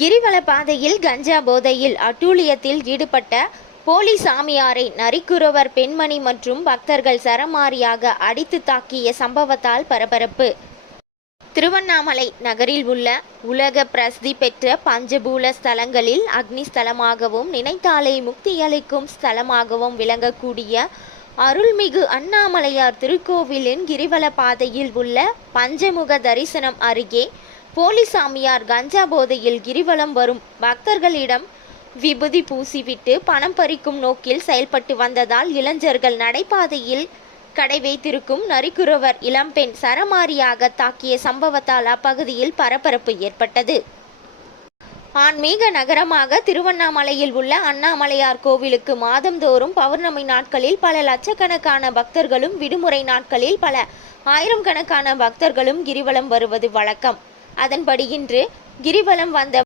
கிரிவல பாதையில் கஞ்சா போதையில் அட்டூழியத்தில் ஈடுபட்ட போலி சாமியாரை நரிக்குறவர் பெண்மணி மற்றும் பக்தர்கள் சரமாரியாக அடித்து தாக்கிய சம்பவத்தால் பரபரப்பு. திருவண்ணாமலை நகரில் உள்ள உலக பிரசித்தி பெற்ற பஞ்சபூல ஸ்தலங்களில் அக்னி ஸ்தலமாகவும் நினைத்தாலே முக்தியளிக்கும் ஸ்தலமாகவும் விளங்கக்கூடிய அருள்மிகு அண்ணாமலையார் திருக்கோவிலின் கிரிவல பாதையில் உள்ள பஞ்சமுக தரிசனம் அருகே போலி சாமியார் கஞ்சா போதையில் கிரிவலம் வரும் பக்தர்களிடம் விபூதி பூசிவிட்டு பணம் பறிக்கும் நோக்கில் செயல்பட்டு வந்ததால் இளைஞர்கள் நடைபாதையில் கடை வைத்திருக்கும் நரிக்குறவர் இளம்பெண் சரமாரியாக தாக்கிய சம்பவத்தால் அப்பகுதியில் பரபரப்பு ஏற்பட்டது. ஆன்மீக நகரமாக திருவண்ணாமலையில் உள்ள அண்ணாமலையார் கோவிலுக்கு மாதந்தோறும் பௌர்ணமி நாட்களில் பல லட்சக்கணக்கான பக்தர்களும் விடுமுறை நாட்களில் பல ஆயிரம் கணக்கான பக்தர்களும் கிரிவலம் வருவது வழக்கம். அதன்படி இன்று கிரிவலம் வந்த